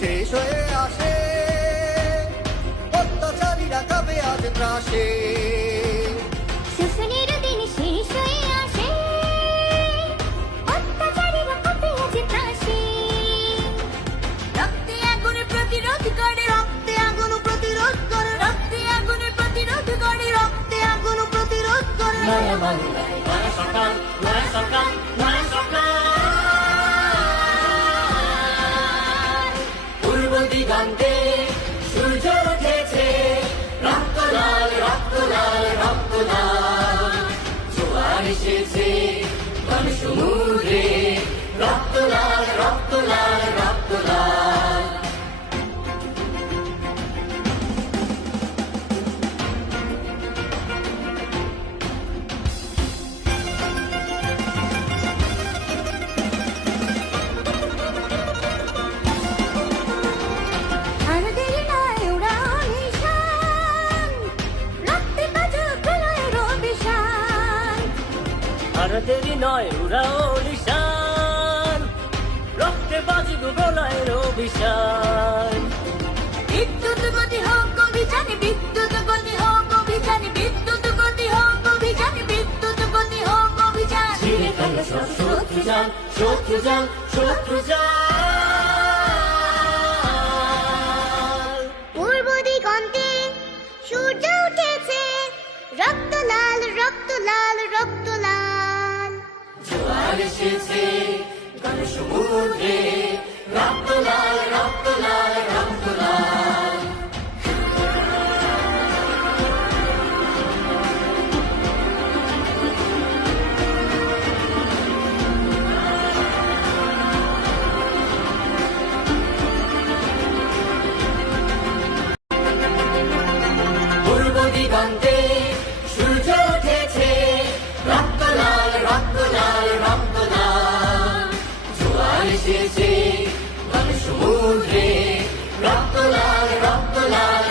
শেষ হয়ে আসে, অত্যাচারীরা কাঁপে আজ ত্রাসে। শোষণের দিন শেষ হয়ে আসে, অত্যাচারীরা কাঁপে আজ ত্রাসে। রক্তে আগুনে প্রতিরোধ করে, রক্তে আগুন প্রতিরোধ করে, রক্তে আগুনে প্রতিরোধ করে, রক্তে আগুন প্রতিরোধ করে। নয়া বাংলায় নয়া সকাল, নয়া সকাল, নয়া সকাল। পূর্ব দিগন্তে সূর্য উঠেছে, রক্ত লাল, রক্ত লাল, রক্ত লাল। জোয়ার এসেছে সমুদ্রে, রক্ত লাল, রক্ত লাল, রক্ত লাল। ভারতের নয় উড়াও নিশান, রক্তে বাজুক প্রলয়ের অভিশান। ভারতেরই নয় উড়াও নিশান, রক্তে বাজিব প্রলয়ের অভিশান। বিদ্যুৎ গতি হোক অভিযানে, বিদ্যুৎ গতি হোক অভিযানে, বিদ্যুৎ গতি হোক অভিযানে, বিদ্যুৎ গতি হোক অভিযান। ছিঁড়ে ফেলো সব শত্রু জাল, শত্রু জাল, শত্রু জাল। পূর্ব দিগন্তে সূর্য উঠেছে, রক্ত লাল, রক্ত লাল, রক্ত লাল। জোয়ার এসেছে সমুদ্রে, রক্ত লাল, রক্ত লাল, রক্ত লাল। পূর্ব দিগন্তে সূর্য উঠেছে, রক্ত লাল, রক্ত লাল, রক্ত লাল। জোয়ার এসেছে সমুদ্রে, রক্ত লাল, রক্ত লাল,